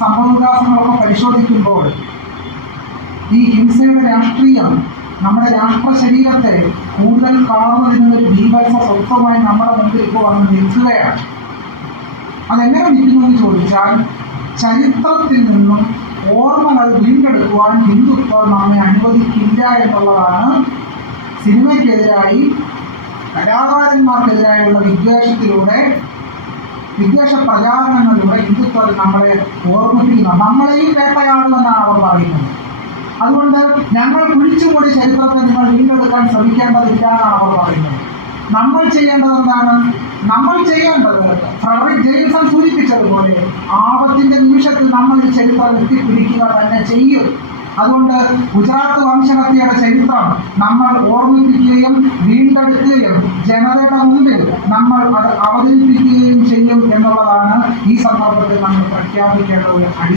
സംഭവവികാസങ്ങളൊക്കെ പരിശോധിക്കുമ്പോൾ ഈ ഹിംസയുടെ രാഷ്ട്രീയം നമ്മുടെ രാഷ്ട്ര ശരീരത്തെ കൂടുതൽ കാണുന്നതിന് ഒരു സ്വത്വമായി നമ്മുടെ മുമ്പിൽ ഇപ്പോൾ വന്ന് നിൽക്കുകയാണ്. അതെങ്ങനെ നിൽക്കുന്നു എന്ന് ചോദിച്ചാൽ ചരിത്രത്തിൽ നിന്നും ഓർമ്മകൾ വീണ്ടെടുക്കുവാൻ ഹിന്ദുത്വം നമ്മെ അനുവദിക്കില്ല എന്നുള്ളതാണ് സിനിമയ്ക്കെതിരായി കലാകാരന്മാർക്കെതിരായുള്ള വിദ്വേഷത്തിലൂടെ വിദ്വേഷ പ്രചാരണങ്ങളിലൂടെ ഹിന്ദുത്വം നമ്മളെ ഈ നമ്മളെയും വേട്ടയാടുമെന്നാണ് അവർ പറയുന്നത്. അതുകൊണ്ട് ഞങ്ങൾ കുഴിച്ചുകൂടി ചരിത്രത്തെ നിങ്ങൾ വീണ്ടെടുക്കാൻ ശ്രമിക്കേണ്ടതില്ല എന്നാണ് അവർ പറയുന്നത്. നമ്മൾ ചെയ്യേണ്ടത് എന്താണ്? നമ്മൾ ചെയ്യേണ്ടത് ഫ്രെഡറിക് ജെയിംസൺ സൂചിപ്പിച്ചതുപോലെ ആപത്തിന്റെ നിമിഷത്തിൽ നമ്മൾ ഈ ചരിത്രം എത്തിപ്പിടിക്കുക തന്നെ ചെയ്യും. അതുകൊണ്ട് ഗുജറാത്ത് വംശഹത്യയുടെ ചരിത്രം നമ്മൾ ഓർമ്മിപ്പിക്കുകയും വീണ്ടെടുക്കുകയും ജനതയുടെ നമ്മൾ അത് അവതരിപ്പിക്കുകയും ചെയ്യും എന്നുള്ളതാണ് ഈ സന്ദർഭത്തിൽ നമ്മൾ പ്രഖ്യാപിക്കേണ്ട ഒരു